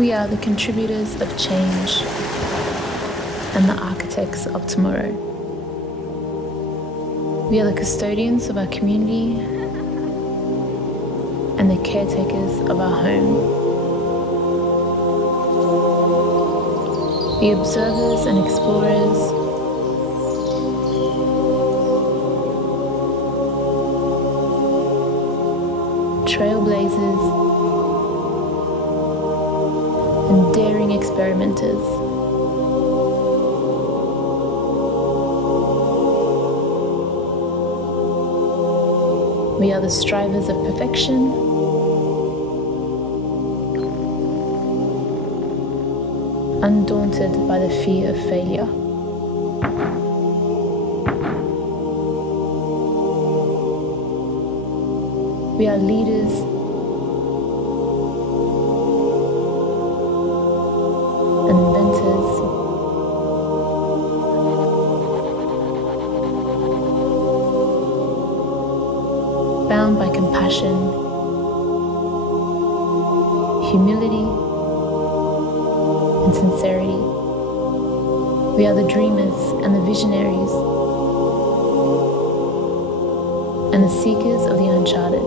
We are the contributors of change and the architects of tomorrow. We are the custodians of our community and the caretakers of our home. The observers and explorers, trailblazers, and daring experimenters. We are the strivers of perfection undaunted by the fear of failure. We are leaders and inventors, bound by compassion, humility, and sincerity. We are the dreamers and the visionaries and the seekers of the uncharted.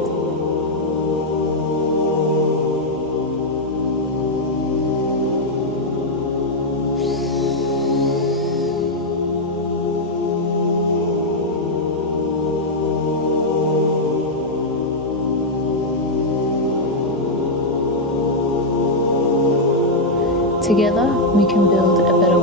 Together, we can build a better world.